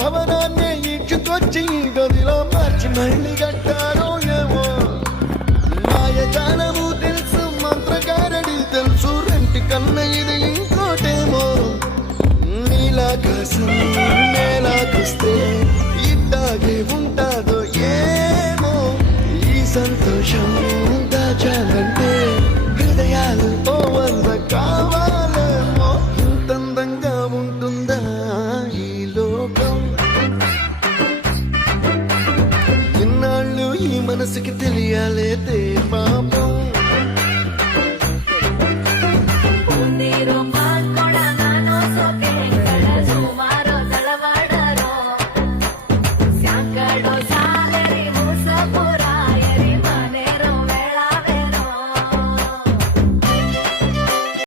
భవనాన్ని ఈడ్చుకొచ్చి గదిలో మార్చి మళ్ళీ కట్టారో ఏమో మాయజాలము తెలుసు మంత్రగారడి తెలుసు రెంటి కన్న ఇది ఇంకోటేమో నీలాకాశం నేలాకొస్తే ఇట్టాగే ఉంటాదో ఏమో ఈ సంతోషం దాచాలంటే హృదయాలు ఓ వంద కావాలేమో ఇంతందంగా ఉంటుందా ఈ లోకం ఇన్నాళ్ళు ఈ మనసుకి తెలియాలేదే పాపం